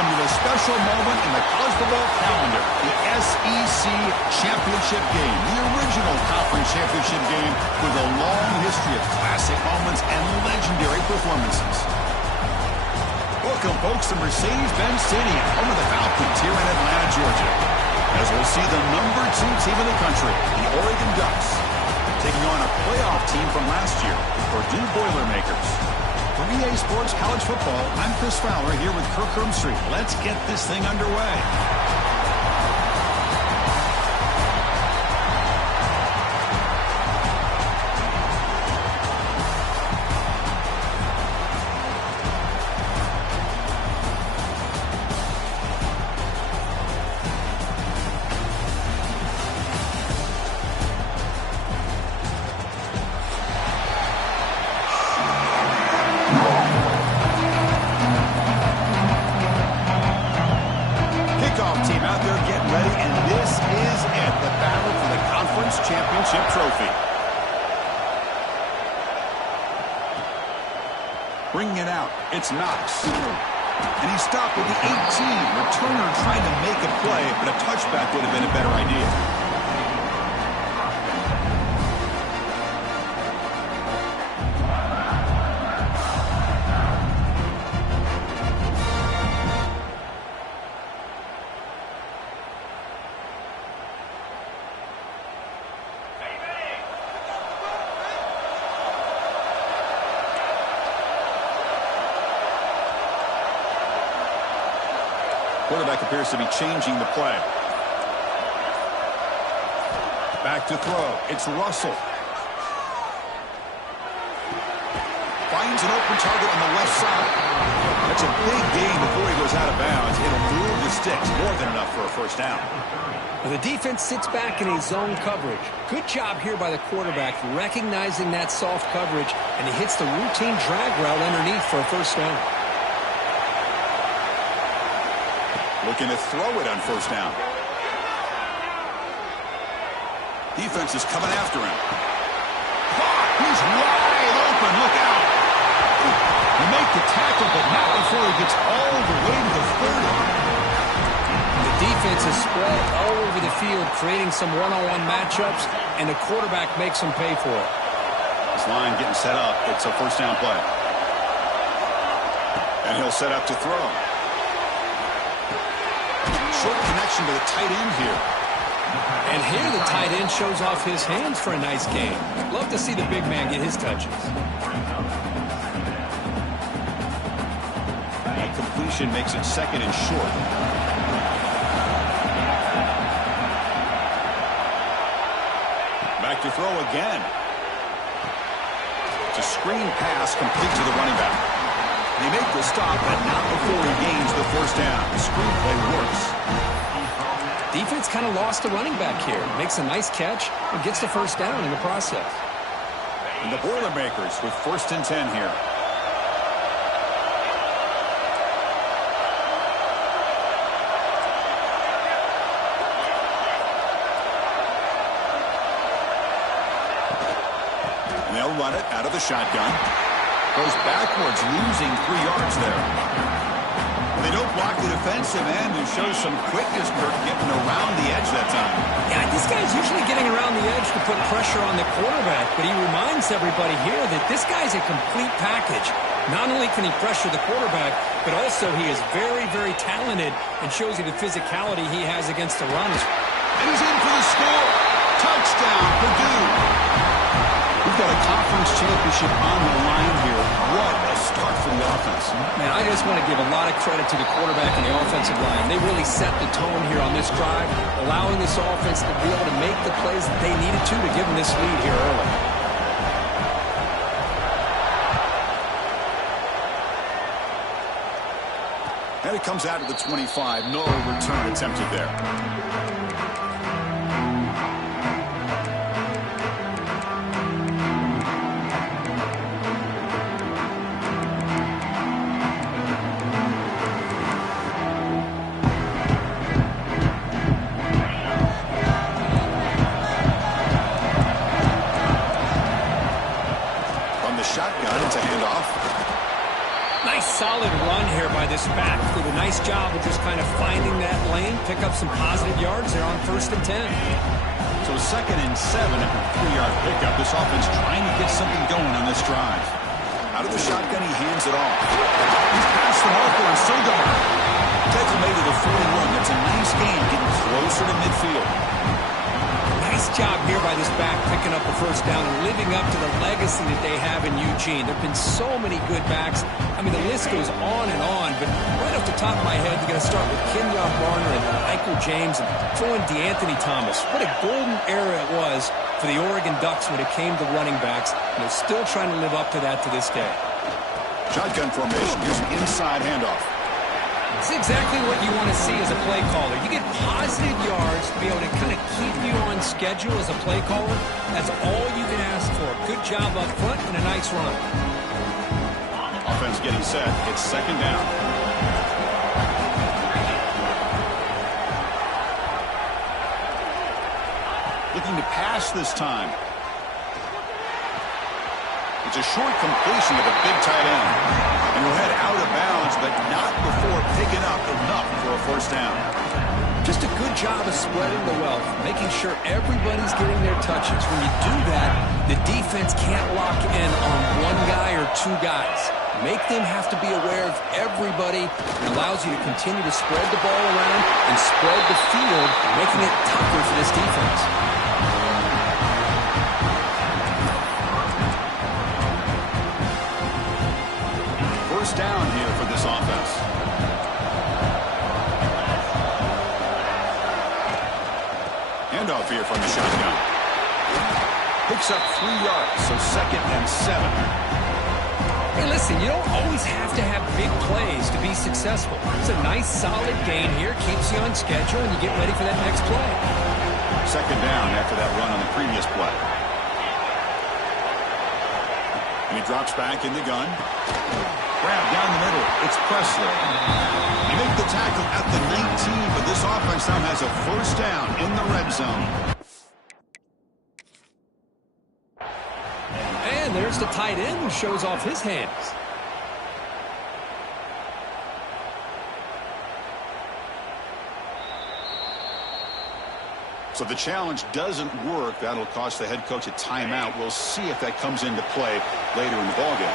welcome to the special moment in the college football calendar, the SEC Championship Game, the original conference championship game with a long history of classic moments and legendary performances. Welcome, folks, to Mercedes-Benz Stadium, home of the Falcons here in Atlanta, Georgia, as we'll see the number 2 team in the country, the Oregon Ducks, taking on a playoff team from last year, Purdue Boilermakers. From EA Sports College Football, I'm Chris Fowler here with Kirk Herbstreit. Let's get this thing underway. Team out there getting ready, and this is it, the battle for the conference championship trophy. Bringing it out, it's Knox. And he stopped with the 18. Returner trying to make a play, but a touchback would have been a better idea. Quarterback appears to be changing the play. Back to throw. It's Russell. Finds an open target on the left side. That's a big gain before he goes out of bounds. It'll move the sticks, more than enough for a first down. Well, the defense sits back in a zone coverage. Good job here by the quarterback, recognizing that soft coverage, and he hits the routine drag route underneath for a first down. Looking to throw it on first down. Defense is coming after him. He's wide open. Look out. He make the tackle, but not before he gets all the way to the 30. The defense is spread all over the field, creating some one-on-one matchups, and the quarterback makes them pay for it. This line getting set up. It's a first down play. And he'll set up to throw. Short connection to the tight end here. And here the tight end shows off his hands for a nice game. Love to see the big man get his touches. That completion makes it second and short. Back to throw again. It's a screen pass complete to the running back. They make the stop, but not before he gains the first down. The screenplay works. Defense kind of lost the running back here. Makes a nice catch and gets the first down in the process. And the Boilermakers with 1st and 10 here. And they'll run it out of the shotgun. Goes backwards, losing 3 yards there. And they don't block the defensive end, who shows some quickness, Kirk, getting around the edge that time. Yeah, this guy's usually getting around the edge to put pressure on the quarterback, but he reminds everybody here that this guy's a complete package. Not only can he pressure the quarterback, but also he is very, very talented and shows you the physicality he has against the run. And he's in for the score. Touchdown, Purdue. We've got a conference championship on the line here. What a start for the offense. Man, I just want to give a lot of credit to the quarterback and the offensive line. They really set the tone here on this drive, allowing this offense to be able to make the plays that they needed to give them this lead here early. And it comes out of the 25. No return attempted there. Nice solid run here by this back. Did a nice job of just kind of finding that lane, pick up some positive yards there on 1st and 10. So 2nd and 7 after a 3-yard pickup. This offense trying to get something going on this drive. Out of the shotgun, he hands it off. He's past the marker and still going. Takes him to the 41. That's a nice gain, getting closer to midfield. Nice job here by this back, picking up the 1st down and living up to the legacy that they have in Eugene. There have been so many good backs. I mean, the list goes on and on, but right off the top of my head, you're going to start with Kenyon Barner and Michael James and throw in DeAnthony Thomas. What a golden era it was for the Oregon Ducks when it came to running backs, and they're still trying to live up to that to this day. Shotgun formation. Here's an inside handoff. It's exactly what you want to see as a play caller. You get positive yards to be able to kind of keep you on schedule as a play caller. That's all you can ask for. Good job up front and a nice run. Offense getting set. It's 2nd down. Looking to pass this time. It's a short completion of a big tight end. And he'll head out of bounds, but not before picking up enough for a 1st down. Just a good job of spreading the wealth, making sure everybody's getting their touches. When you do that, the defense can't lock in on one guy or 2 guys. Make them have to be aware of everybody. It allows you to continue to spread the ball around and spread the field, making it tougher for this defense. First down here for this offense. Handoff here from the shotgun. Picks up 3 yards, so 2nd and 7. Hey, listen, you don't always have to have big plays to be successful. It's a nice, solid gain here. Keeps you on schedule, and you get ready for that next play. 2nd down after that run on the previous play. And he drops back in the gun. Grab down the middle. It's Presley. They make the tackle at the 19, but this offense now has a 1st down in the red zone. And there's the tight end who shows off his hands. So the challenge doesn't work. That'll cost the head coach a timeout. We'll see if that comes into play later in the ballgame.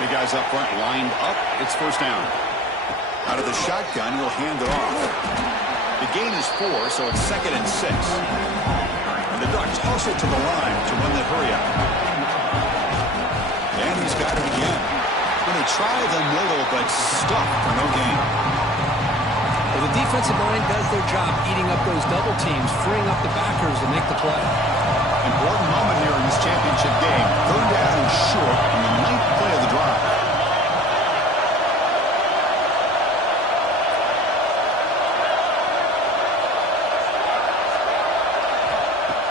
The guys up front lined up. It's 1st down. Out of the shotgun, he'll hand it off. The gain is 4, so it's 2nd and 6. And the Ducks hustle to the line to run that hurry up. And he's got it again. When they try the middle, but stuck for no gain. Well, the defensive line does their job eating up those double teams, freeing up the backers to make the play. Important moment here in this championship game. 3rd down and short on the 9th play of the drive.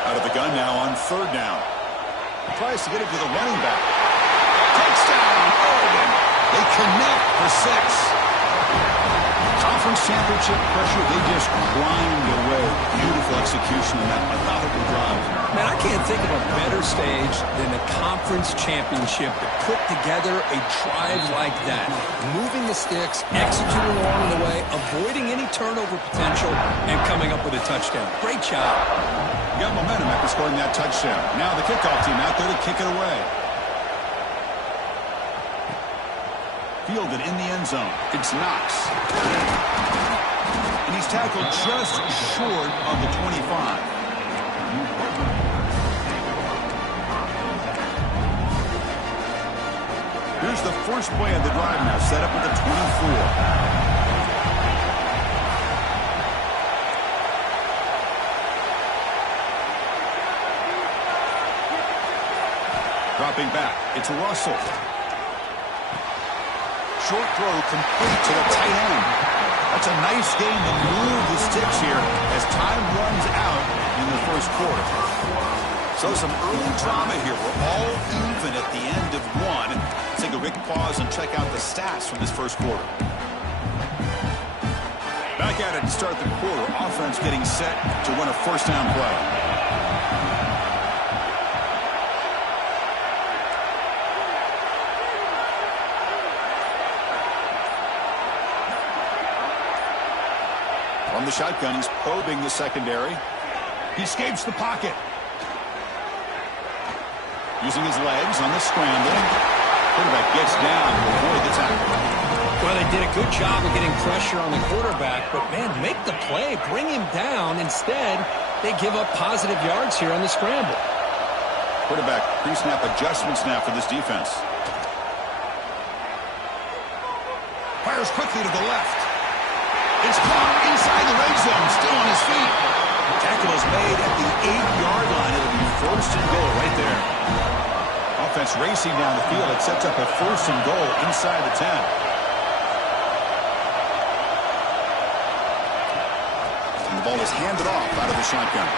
Out of the gun now on 3rd down. Tries to get it to the running back. Touchdown, Oregon. They connect for 6. Conference championship pressure, they just grind away. Beautiful execution on that methodical drive. Man, I can't think of a better stage than the conference championship to put together a drive like that. Moving the sticks, executing along the way, avoiding any turnover potential, and coming up with a touchdown. Great job. You got momentum after scoring that touchdown. Now the kickoff team out there to kick it away. Fielded in the end zone. It's Knox. And he's tackled just short of the 25. Here's the first play of the drive now, set up at the 24. Dropping back, it's Russell. Short throw complete to the tight end. That's a nice game to move the sticks here as time runs out in the 1st quarter. So some early drama here. We're all even at the end of 1. Let's take a quick pause and check out the stats from this 1st quarter. Back at it to start the quarter. Offense getting set to run a 1st down play. From the shotgun, he's probing the secondary. He escapes the pocket. Using his legs on the scramble. Quarterback gets down to avoid the tackle. Well, they did a good job of getting pressure on the quarterback, but, man, make the play. Bring him down. Instead, they give up positive yards here on the scramble. Quarterback pre-snap adjustments now for this defense. Fires quickly to the left. It's caught inside the red zone, still on his feet. Tackle is made at the 8-yard line. It'll be first and goal right there. Offense racing down the field. It sets up a first and goal inside the 10. And the ball is handed off out of the shotgun.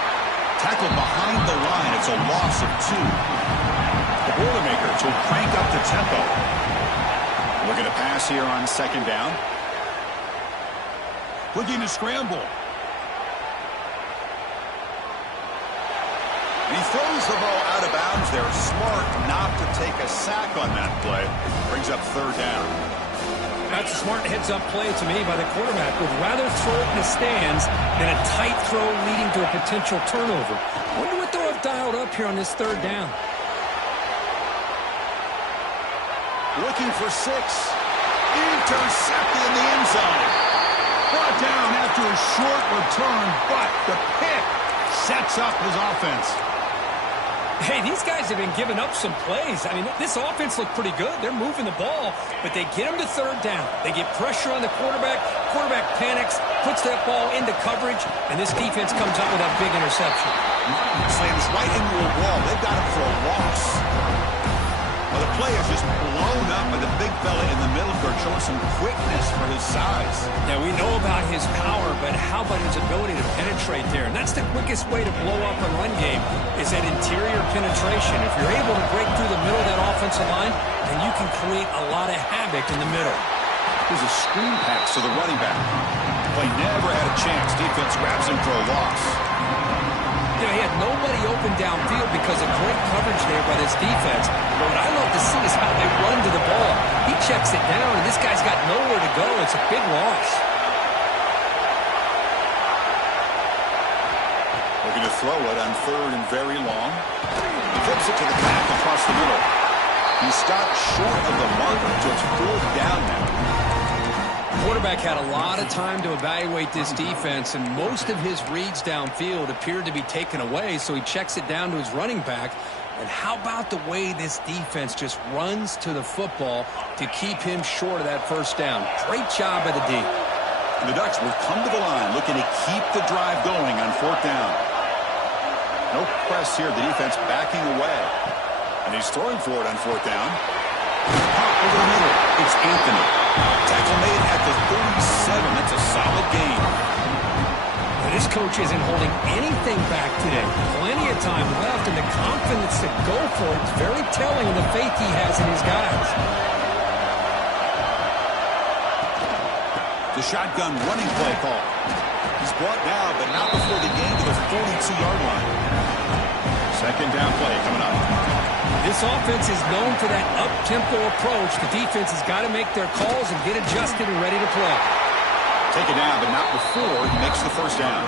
Tackled behind the line. It's a loss of 2. The Boilermakers will crank up the tempo. Looking to pass here on second down. Looking to scramble. And he throws the ball out of bounds there. Smart not to take a sack on that play. Brings up third down. That's a smart heads-up play to me by the quarterback. Would rather throw it in the stands than a tight throw leading to a potential turnover. Wonder what they'll have dialed up here on this third down. Looking for 6. Intercepted in the end zone. Brought down after a short return, but the pick sets up his offense. Hey, these guys have been giving up some plays. I mean, this offense looked pretty good. They're moving the ball, but they get him to third down. They get pressure on the quarterback. Quarterback panics, puts that ball into coverage, and this defense comes up with that big interception. Slams right into a wall. They've got him for a loss. Well, the play is just blown up by the big fella in the middle for showing some quickness for his size. Now, we know about his power, but how about his ability to penetrate there? And that's the quickest way to blow up a run game is that interior penetration. If you're able to break through the middle of that offensive line, then you can create a lot of havoc in the middle. There's a screen pass to the running back. Play never had a chance. Defense grabs him for a loss. You know, he had nobody open downfield because of great coverage there by this defense. But what I love to see is how they run to the ball. He checks it down, and this guy's got nowhere to go. It's a big loss. Looking to throw it on third and very long. He flips it to the back across the middle. He stopped short of the marker, so it's fourth down now. Quarterback had a lot of time to evaluate this defense, and most of his reads downfield appeared to be taken away, so he checks it down to his running back. And how about the way this defense just runs to the football to keep him short of that first down? Great job by the D. And the Ducks will come to the line looking to keep the drive going on fourth down. No press here. The defense backing away. And he's throwing for it on fourth down. Over the middle, it's Anthony. Tackle made at the 37. That's a solid gain. But this coach isn't holding anything back today. Plenty of time left, and the confidence to go for it is very telling of the faith he has in his guys. The shotgun running play call. He's brought down, but not before the gain to the 42-yard line. Second down play coming up. This offense is known for that up-tempo approach. The defense has got to make their calls and get adjusted and ready to play. Take it down, but not before he makes the first down.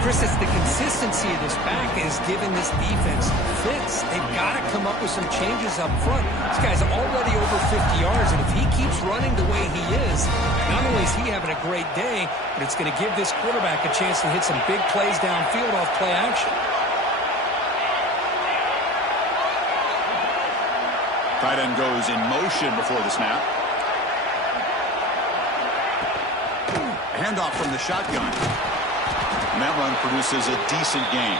Chris, it's the consistency of this back is giving this defense fits. They've got to come up with some changes up front. This guy's already over 50 yards, and if he keeps running the way he is, not only is he having a great day, but it's going to give this quarterback a chance to hit some big plays downfield off play action. Tight end goes in motion before the snap. Handoff from the shotgun. And that run produces a decent gain.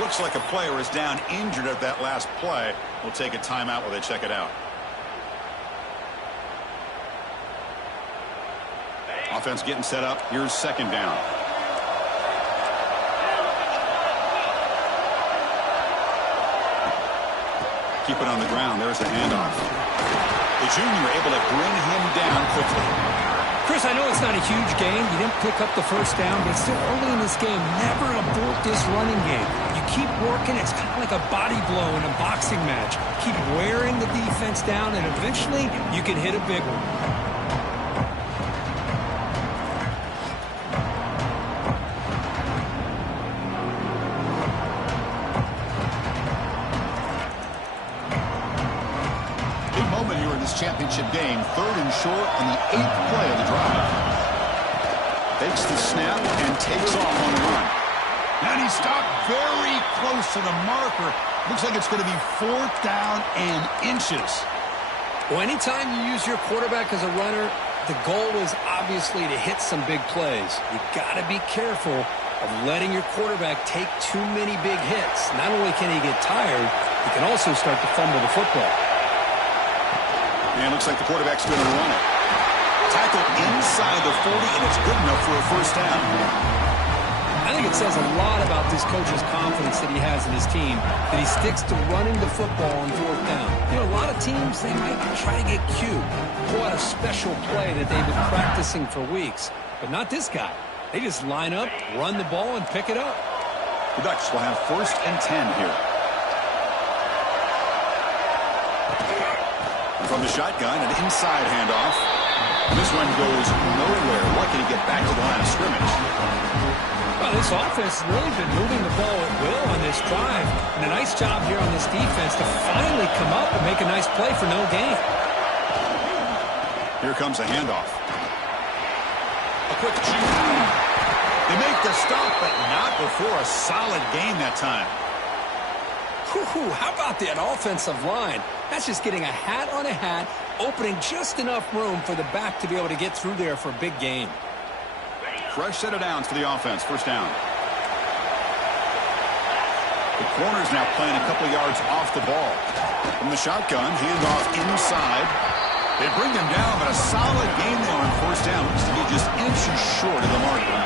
Looks like a player is down injured at that last play. We'll take a timeout while they check it out. Offense getting set up. Here's second down. Keep it on the ground. There's the handoff. The junior able to bring him down quickly. Chris, I know it's not a huge game. You didn't pick up the first down, but still early in this game, never abort this running game. You keep working. It's kind of like a body blow in a boxing match. Keep wearing the defense down, and eventually you can hit a big one. this championship game. 3rd and short on the 8th play of the drive. Takes the snap and takes off on the run. And he stopped very close to the marker. Looks like it's going to be 4th down and inches. Well, anytime you use your quarterback as a runner, the goal is obviously to hit some big plays. You got to be careful of letting your quarterback take too many big hits. Not only can he get tired, he can also start to fumble the football. And it looks like the quarterback's going to run it. Tackle inside the 40, and it's good enough for a 1st down. I think it says a lot about this coach's confidence that he has in his team, that he sticks to running the football on 4th down. You know, a lot of teams, they might try to get cute, pull out a special play that they've been practicing for weeks. But not this guy. They just line up, run the ball, and pick it up. The Ducks will have 1st and 10 here. From the shotgun, an inside handoff. This one goes nowhere. Lucky to get back to the line of scrimmage. Well, this offense has really been moving the ball at will on this drive. And a nice job here on this defense to finally come up and make a nice play for no gain. Here comes a handoff. A quick shoot. They make the stop, but not before a solid gain that time. How about that offensive line? That's just getting a hat on a hat, opening just enough room for the back to be able to get through there for a big gain. Fresh set of downs for the offense. 1st down. The corner's now playing a couple yards off the ball. From the shotgun, handoff inside. They bring them down, but a solid game there on 1st down. Looks to be just inches short of the marker.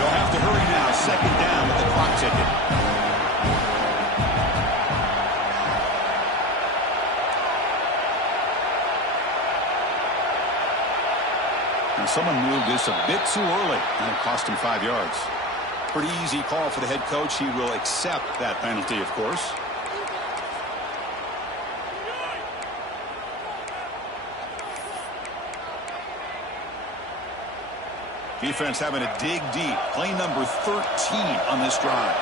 They'll have to hurry now. 2nd down with the clock ticking. And someone moved this a bit too early, and it cost him 5 yards. Pretty easy call for the head coach. He will accept that penalty, of course. Defense having to dig deep. Play number 13 on this drive.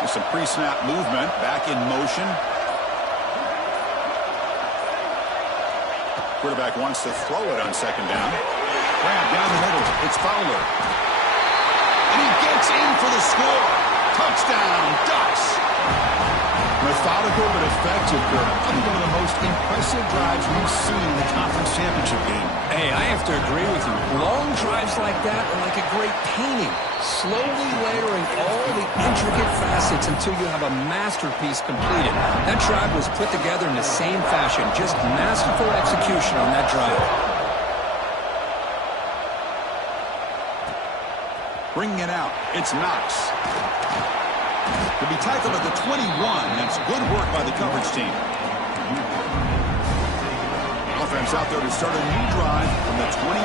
With some pre-snap movement, back in motion. Quarterback wants to throw it on 2nd down. Grab down the middle. It's Fowler. And he gets in for the score. Touchdown, Ducks. Methodical but effective, Kurt. Probably one of the most impressive drives we've seen in the conference championship game. Hey, I have to agree with you. Long drives like that are like a great painting. Slowly layering all the intricate facets until you have a masterpiece completed. That drive was put together in the same fashion. Just masterful execution on that drive. Bringing it out. It's Knox. To be tackled at the 21. That's good work by the coverage team. Offense out there to start a new drive from the 21.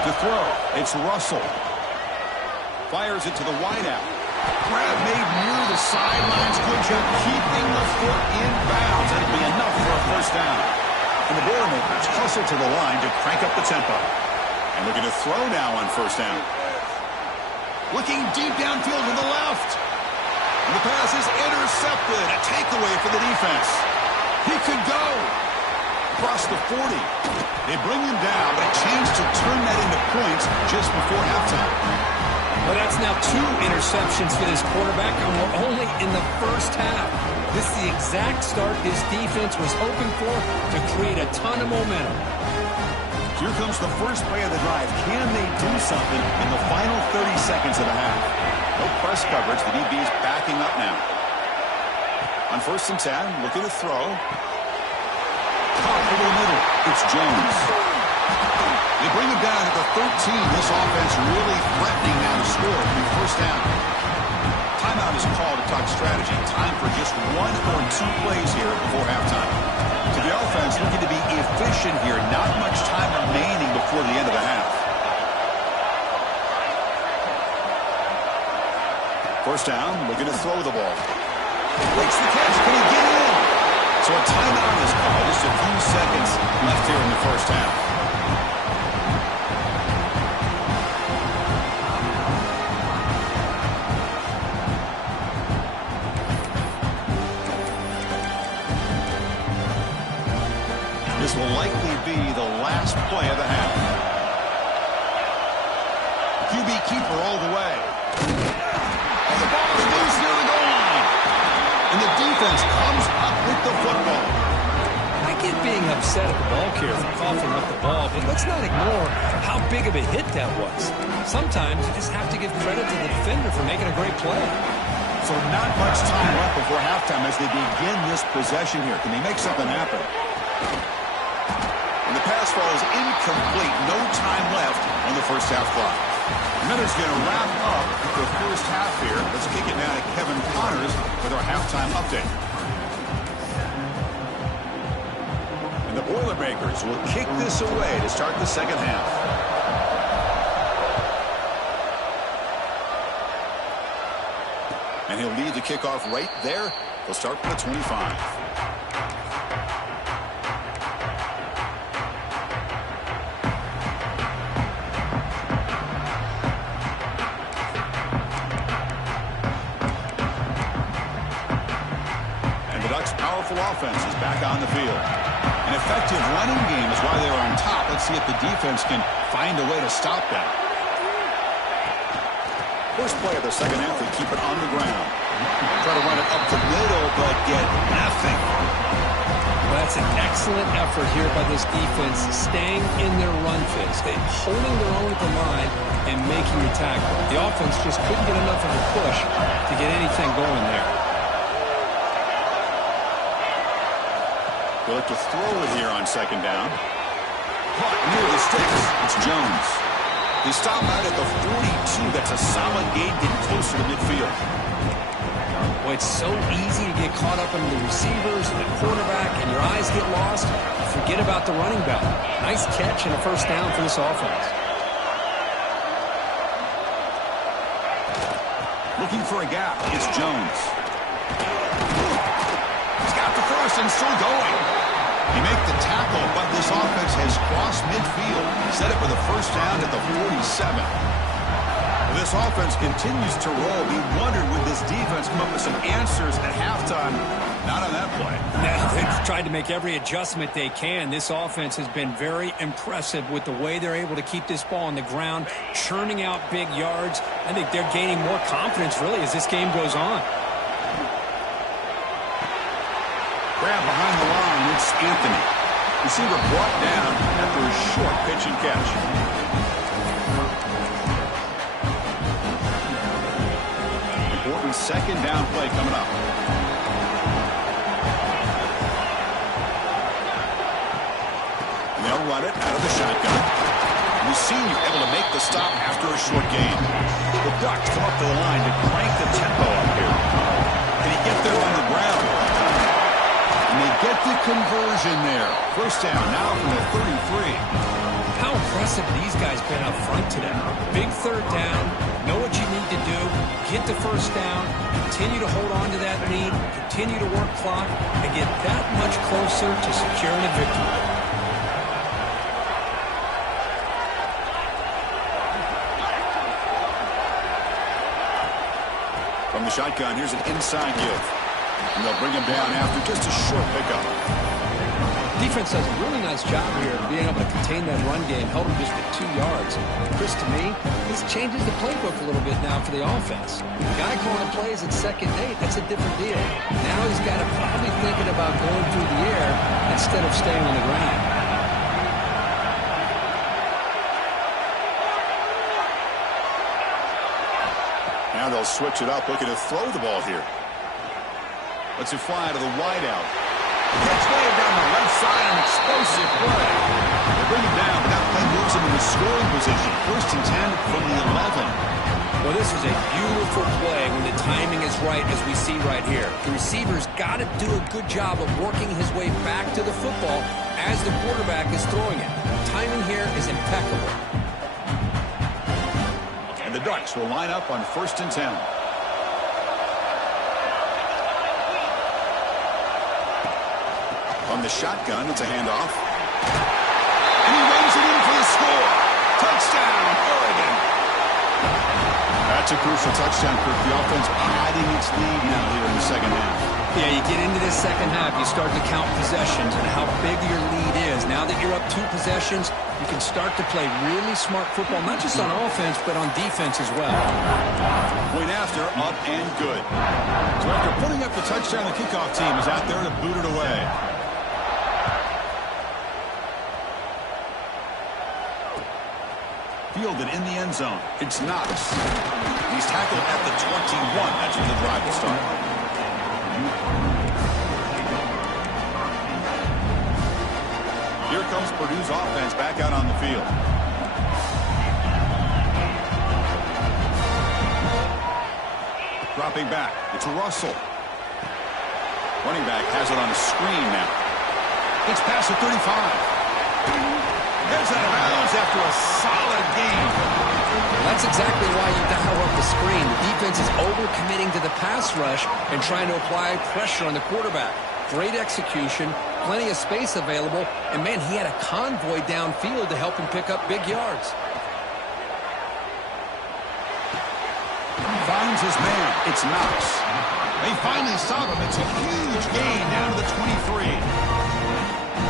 To throw, it's Russell. Fires it to the wideout. Grab made near the sidelines. Good job keeping the foot in bounds. That'll be enough for a 1st down. And the Boilermakers hustle to the line to crank up the tempo. And looking to throw now on 1st down. Looking deep downfield to the left. And the pass is intercepted. A takeaway for the defense. He could go. Across the 40. They bring him down, but a chance to turn that into points just before halftime. Well, that's now 2 interceptions for this quarterback, and we're only in the 1st half. This is the exact start this defense was hoping for to create a ton of momentum. Here comes the first play of the drive. Can they do something in the final 30 seconds of the half? No press coverage. The DB's backing up now. On 1st and 10, looking to throw. Caught over the middle. It's Jones. They bring him down at the 13. This offense really threatening now to score. It'll be 1st down. Timeout is called to talk strategy. Time for just 1 or 2 plays here before halftime. To the offense, looking to be efficient here. Not much time remaining before the end of the half. 1st down, looking to throw the ball. Makes the catch. Can he get in? So a timeout is called. Just a few seconds left here in the 1st half. play of the half. QB keeper all the way. And the ball is loose near the goal line. And the defense comes up with the football. I get being upset at the ball carrier for coughing up the ball, but let's not ignore how big of a hit that was. Sometimes you just have to give credit to the defender for making a great play. So not much time left before halftime as they begin this possession here. Can they make something happen? And the pass falls incomplete. No time left on the first half clock. Miller's going to wrap up the first half here. Let's kick it down to Kevin Connors with our halftime update. And the Boilermakers will kick this away to start the second half. And he'll lead the kickoff right there. They'll start from the 25. And the Ducks' powerful offense is back on the field. An effective running game is why they're on top. Let's see if the defense can find a way to stop that. First play of the second half, they keep it on the ground. Try to run it up the middle, but get nothing. Well, that's an excellent effort here by this defense, staying in their run phase. They're holding their own at the line and making the tackle. The offense just couldn't get enough of a push to get anything going there. They'll look to throw it here on second down. Caught near the sticks. It's Jones. They stop out at the 42. That's a solid gain, getting closer to midfield. Well, it's so easy to get caught up in the receivers and the quarterback, and your eyes get lost. You forget about the running back. Nice catch and a first down for this offense. Looking for a gap. It's Jones. He's got the first and still going. He make the tackle, but this offense has crossed midfield. Set it for the first down at the 47. This offense continues to roll. We wondered, would this defense come up with some answers at halftime? Not on that play. Yeah, they've tried to make every adjustment they can. This offense has been very impressive with the way they're able to keep this ball on the ground, churning out big yards. I think they're gaining more confidence, really, as this game goes on. Grab behind the line, it's Anthony. Receiver brought down after a short pitch and catch. Important second down play coming up. And they'll run it out of the shotgun. We've seen you able to make the stop after a short gain. The Ducks come up to the line to crank the tempo up here. Can he get there on the ground? And they get the conversion there. First down now from the 33. How impressive these guys been up front today. Big third down. Know what you need to do. Get the first down. Continue to hold on to that lead. Continue to work clock. And get that much closer to securing a victory. From the shotgun, here's an inside give. And they'll bring him down after just a short pickup. Defense does a really nice job here of being able to contain that run game, held him just at 2 yards. Chris, to me, this changes the playbook a little bit now for the offense. The guy calling the plays at 2nd and 8, that's a different deal. Now he's got to probably thinking about going through the air instead of staying on the ground. Now they'll switch it up, looking to throw the ball here. Lets it fly to the wideout. Catch way down the left side, an explosive play. They bring him down, but that play moves him into scoring position. 1st and 10 from the 11. Well, this is a beautiful play when the timing is right, as we see right here. The receiver's got to do a good job of working his way back to the football as the quarterback is throwing it. Timing here is impeccable. And the Ducks will line up on 1st and 10. On the shotgun, it's a handoff. And he runs it in for the score. Touchdown, Oregon. That's a crucial touchdown for the offense, adding its lead now here in the second half. Yeah, you get into this second half, you start to count possessions and how big your lead is. Now that you're up 2 possessions, you can start to play really smart football, not just on offense, but on defense as well. Point after, up and good. So after putting up the touchdown, the kickoff team is out there to boot it away. Fielded in the end zone. It's Knox. He's tackled at the 21. That's where the drive will start. Here comes Purdue's offense back out on the field. Dropping back. It's Russell. Running back has it on a screen now. It's past the 35. There's out of bounds after a solid game. That's exactly why you dial up the screen. The defense is overcommitting to the pass rush and trying to apply pressure on the quarterback. Great execution, plenty of space available, and man, he had a convoy downfield to help him pick up big yards. Finds his man. It's Knox. They finally saw him. It's a huge gain down to the 23.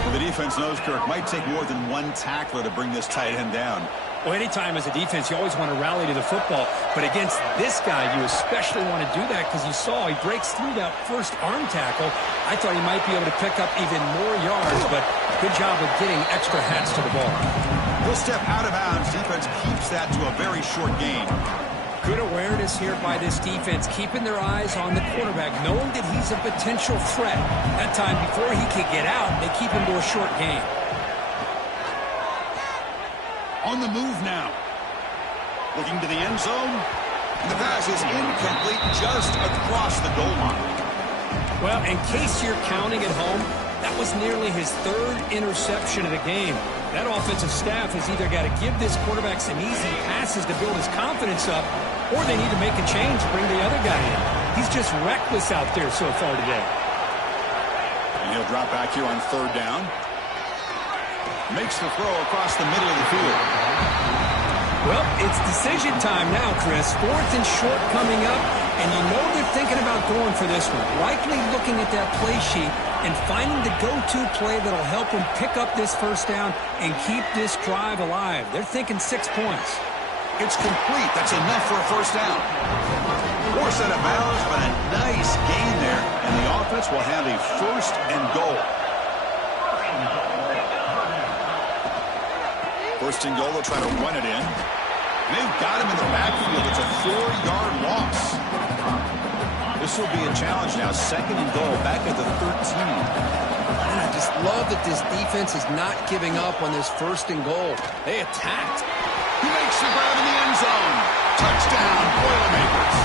Well, the defense knows, Kirk, might take more than one tackler to bring this tight end down. Well, anytime as a defense, you always want to rally to the football. But against this guy, you especially want to do that because you saw he breaks through that first arm tackle. I thought he might be able to pick up even more yards, but good job of getting extra hats to the ball. He'll step out of bounds. Defense keeps that to a very short gain. Good awareness here by this defense, keeping their eyes on the quarterback, knowing that he's a potential threat. That time, before he could get out, they keep him to a short gain. On the move now. Looking to the end zone. And the pass is incomplete just across the goal line. Well, in case you're counting at home, that was nearly his 3rd interception of the game. That offensive staff has either got to give this quarterback some easy passes to build his confidence up, or they need to make a change to bring the other guy in. He's just reckless out there so far today. And he'll drop back here on 3rd down. Makes the throw across the middle of the field. Well, it's decision time now, Chris. 4th and short coming up, and you know they're thinking about going for this one. Likely looking at that play sheet and finding the go-to play that'll help him pick up this first down and keep this drive alive. They're thinking 6 points. It's complete. That's enough for a first down. Forced out of bounds, but a nice gain there, and the offense will have a 1st and goal. 1st and goal, they'll try to run it in. And they've got him in the backfield. It's a 4-yard loss. This will be a challenge now. 2nd and goal, back at the 13. And I just love that this defense is not giving up on this 1st and goal. They attacked. He makes the grab in the end zone. Touchdown, Boilermakers.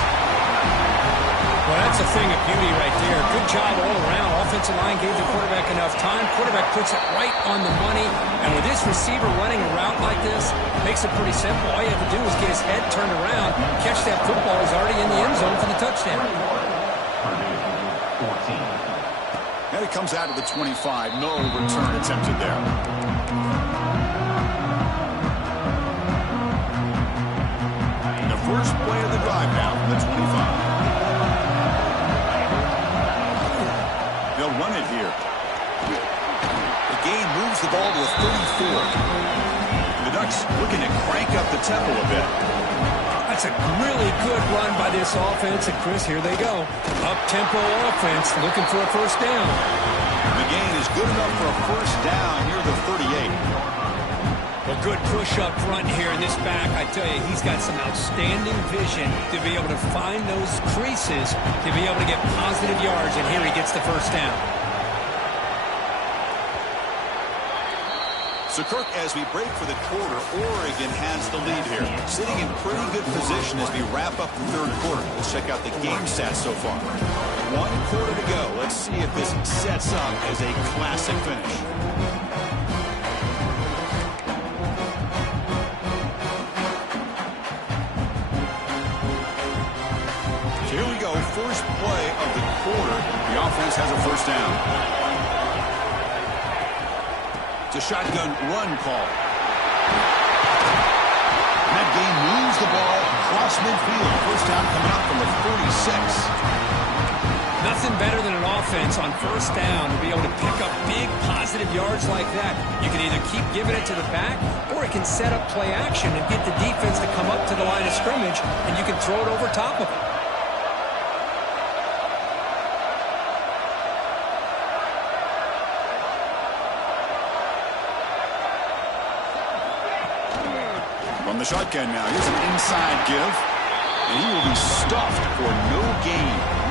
Well, that's a thing of beauty right there. Good job all around. Offensive line gave the quarterback enough time. Quarterback puts it right on the money. And with this receiver running a route like this, makes it pretty simple. All you have to do is get his head turned around, catch that football. He's already in the end zone for the touchdown. And it comes out of the 25. No return attempted there. The first play of the drive now from the 25. They'll run it here. The game moves the ball to the 34. The Ducks looking to crank up the tempo a bit. That's a really good run by this offense. And, Chris, here they go. Up-tempo offense looking for a first down. The gain is good enough for a first down near the 38. Well, good push up front here in this back. I tell you, he's got some outstanding vision to be able to find those creases, to be able to get positive yards, and here he gets the first down. So, Kirk, as we break for the quarter, Oregon has the lead here. Sitting in pretty good position as we wrap up the 3rd quarter. Let's check out the game stats so far. 1 quarter to go. Let's see if this sets up as a classic finish. Here we go, first play of the quarter. The offense has a first down. It's a shotgun run call. And that game moves the ball across midfield. First down coming up from the 46. Nothing better than an offense on first down to be able to pick up big positive yards like that. You can either keep giving it to the back, or it can set up play action and get the defense to come up to the line of scrimmage, and you can throw it over top of it. From the shotgun now, here's an inside give, and he will be stuffed for no gain.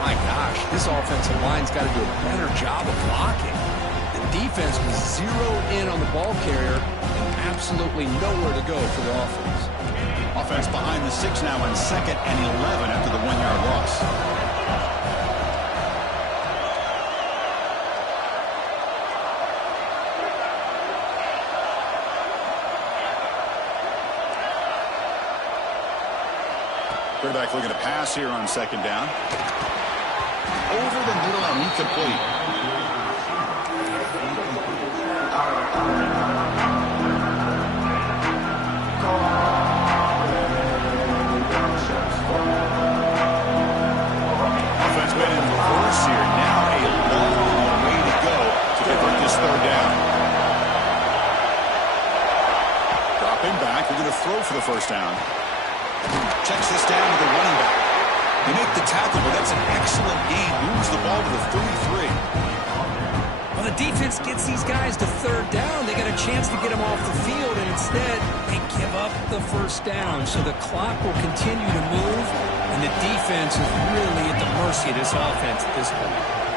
My gosh, this offensive line's got to do a better job of blocking. The defense was zeroed in on the ball carrier and absolutely nowhere to go for the offense. Offense behind the 6 now on 2nd and 11 after the 1-yard loss. Quarterback looking to pass here on 2nd down. Over the middle and incomplete. Offense been in reverse here. Now a long way to go to convert this 3rd down. Dropping back. We're going to throw for the 1st down. Checks this down to the running back. They make the tackle, but that's an excellent gain. Moves the ball to the 33. Well, the defense gets these guys to 3rd down. They got a chance to get them off the field, and instead they give up the 1st down. So the clock will continue to move, and the defense is really at the mercy of this offense at this point.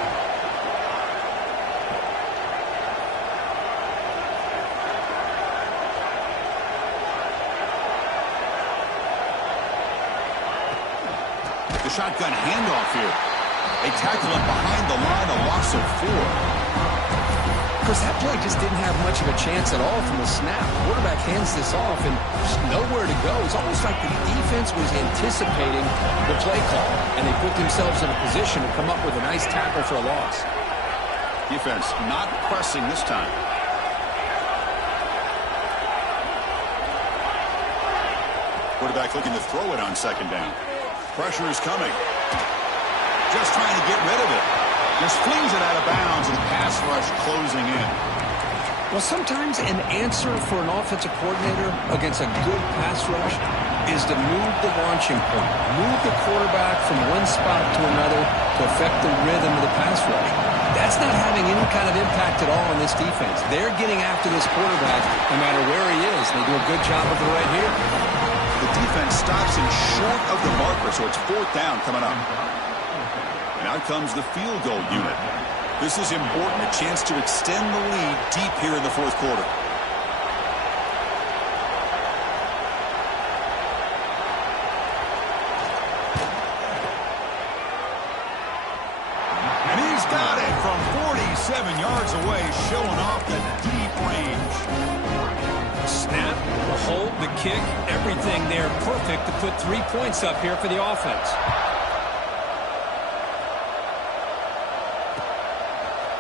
Shotgun handoff here. They tackle him behind the line, a loss of 4. Of course, that play just didn't have much of a chance at all from the snap. The quarterback hands this off, and there's nowhere to go. It's almost like the defense was anticipating the play call, and they put themselves in a position to come up with a nice tackle for a loss. Defense not pressing this time. Quarterback looking to throw it on 2nd down. Pressure is coming. Just trying to get rid of it. Just flings it out of bounds, and the pass rush closing in. Well, sometimes an answer for an offensive coordinator against a good pass rush is to move the launching point. Move the quarterback from one spot to another to affect the rhythm of the pass rush. That's not having any kind of impact at all on this defense. They're getting after this quarterback no matter where he is. They do a good job of it right here. The defense stops him short of the marker, so it's 4th down coming up. And out comes the field goal unit. This is important, a chance to extend the lead deep here in the 4th quarter. And he's got it from 47 yards away, showing off the deep range. Snap, the hold, the kick, everything there perfect to put 3 points up here for the offense.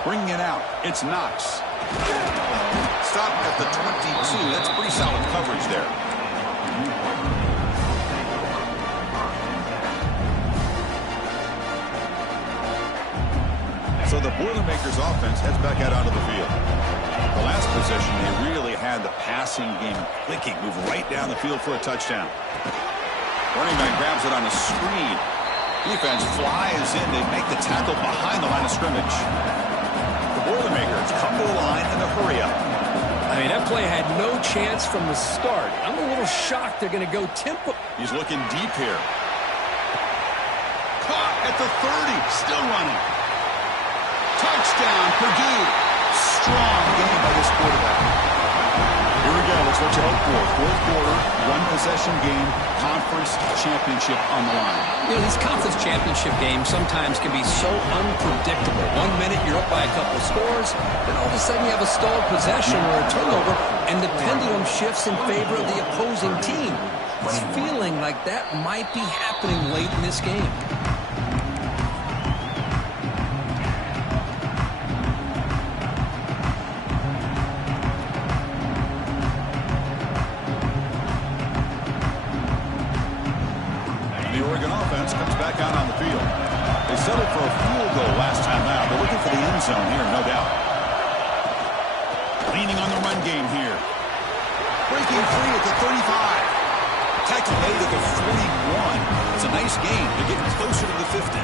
Bringing it out, it's Knox. Stop at the 22. That's pretty solid coverage there. So the Boilermakers offense heads back out onto the field. The last possession, they really had the passing game clicking. Move right down the field for a touchdown. Running back grabs it on a screen. Defense flies in. They make the tackle behind the line of scrimmage. The Boilermakers come to the line in a hurry up. I mean, that play had no chance from the start. I'm a little shocked they're going to go tempo. He's looking deep here. Caught at the 30. Still running. Touchdown, Purdue. Strong game by this quarterback. Here we go. That's what you hope for. 4th quarter, 1-possession game, conference championship on the line. You know, these conference championship games sometimes can be so unpredictable. 1 minute you're up by a couple of scores, then all of a sudden you have a stalled possession or a turnover, and the pendulum shifts in favor of the opposing team. It's feeling like that might be happening late in this game. The Oregon offense comes back out on the field. They settled for a field goal last time out. They're looking for the end zone here, no doubt. Leaning on the run game here. Breaking free at the 35. Tackle made at the 41. It's a nice game. They're getting closer to the 50.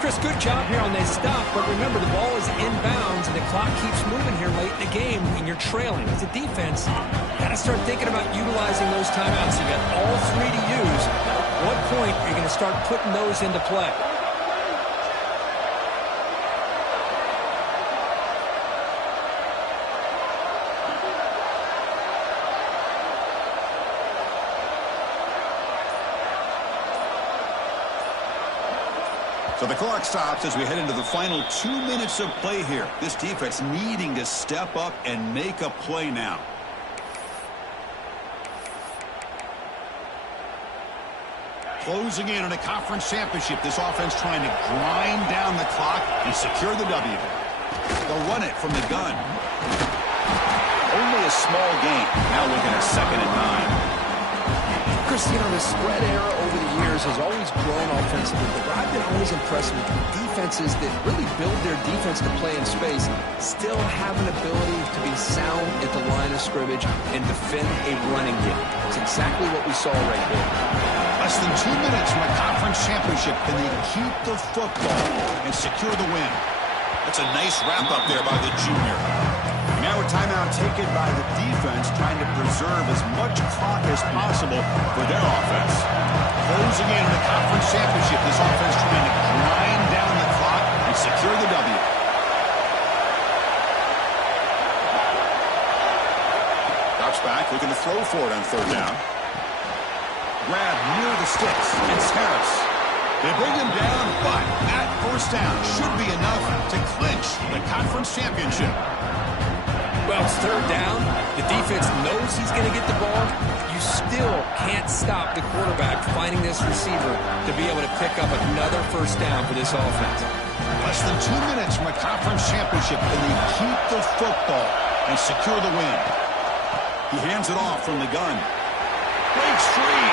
Chris, good job here on this stop, but remember the ball is inbounds and the clock keeps moving here late in the game and you're trailing. As a defense, you got to start thinking about utilizing those timeouts. You got all three to use. At what point are you going to start putting those into play? So the clock stops as we head into the final 2 minutes of play here. This defense needing to step up and make a play now. Closing in on a conference championship. This offense trying to grind down the clock and secure the W. They'll run it from the gun. Only a small gain. Now looking at 2nd and 9. Chris, you know, the spread era over the years has always grown offensively, but what I've been always impressed with defenses that really build their defense to play in space still have an ability to be sound at the line of scrimmage and defend a running game. It's exactly what we saw right there. Less than 2 minutes from a conference championship. Can they keep the football and secure the win? That's a nice wrap-up there by the junior. Now a timeout taken by the defense, trying to preserve as much clock as possible for their offense. Closing in on the conference championship. This offense trying to grind down the clock and secure the W. Drops back, looking to throw for it on 3rd down. Grab near the sticks. It's Harris. They bring him down, but that 1st down should be enough to clinch the conference championship. Well, it's 3rd down. The defense knows he's going to get the ball. You still can't stop the quarterback finding this receiver to be able to pick up another 1st down for this offense. Less than 2 minutes from a conference championship. Can they keep the football and secure the win? He hands it off from the gun. Breaks free.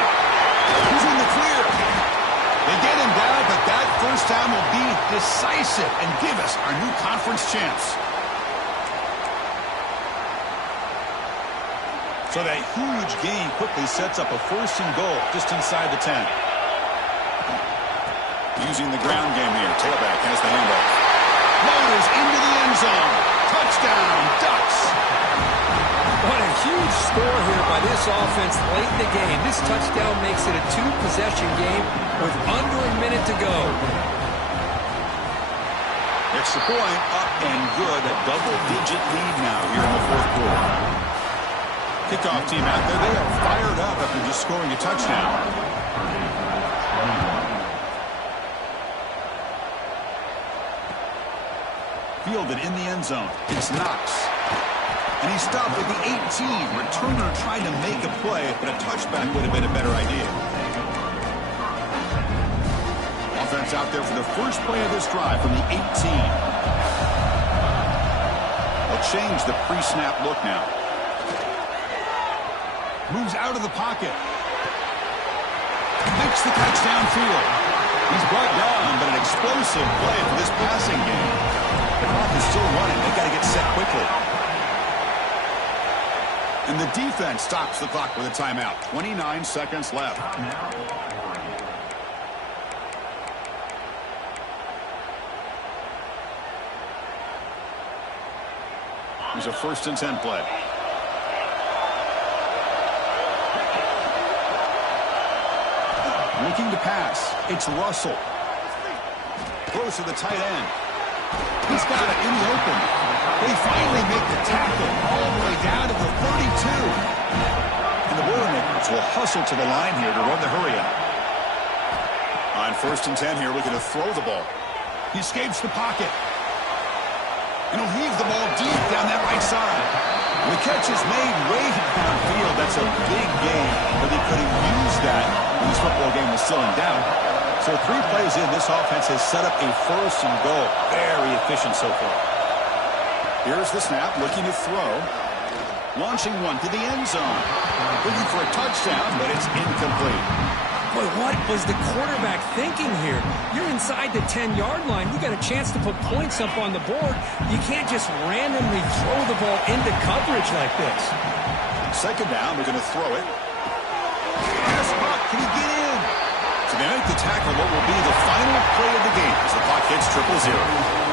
Who's in the clear? They get him down, but that 1st down will be decisive and give us our new conference chance. So that huge gain quickly sets up a 1st and goal just inside the 10. Using the ground game here. Tailback has the handoff. Motors into the end zone. Touchdown, Ducks. What a huge score here by this offense late in the game. This touchdown makes it a 2-possession game with under a minute to go. Extra point up and good. A double-digit lead now here in the 4th quarter. Kickoff team out there. They are fired up after just scoring a touchdown. Fielded in the end zone. It's Knox. And he stopped at the 18. Returner trying to make a play, but a touchback would have been a better idea. Offense out there for the first play of this drive from the 18. They'll change the pre-snap look now. Moves out of the pocket. Makes the catch downfield. He's brought down, but an explosive play for this passing game. The clock is still running. They've got to get set quickly. And the defense stops the clock with a timeout. 29 seconds left. Here's a 1st and 10 play. Looking to pass. It's Russell. Close to the tight end. He's got it in the open. They finally make the tackle all the way down to the 32. And the Boilermakers will hustle to the line here to run the hurry up. On 1st and 10 here, looking to throw the ball. He escapes the pocket. And he'll heave the ball deep down that right side. The catch is made way downfield. That's a big gain, but he could have used that when this football game was still in doubt. So 3 plays in, this offense has set up a 1st and goal. Very efficient so far. Here's the snap, looking to throw. Launching one to the end zone. Looking for a touchdown, but it's incomplete. Boy, what was the quarterback thinking here? You're inside the 10-yard line. You got a chance to put points up on the board. You can't just randomly throw the ball into coverage like this. Second down, they're going to throw it. Can he get in? So they make the tackle what will be the final play of the game as the clock hits 0-0.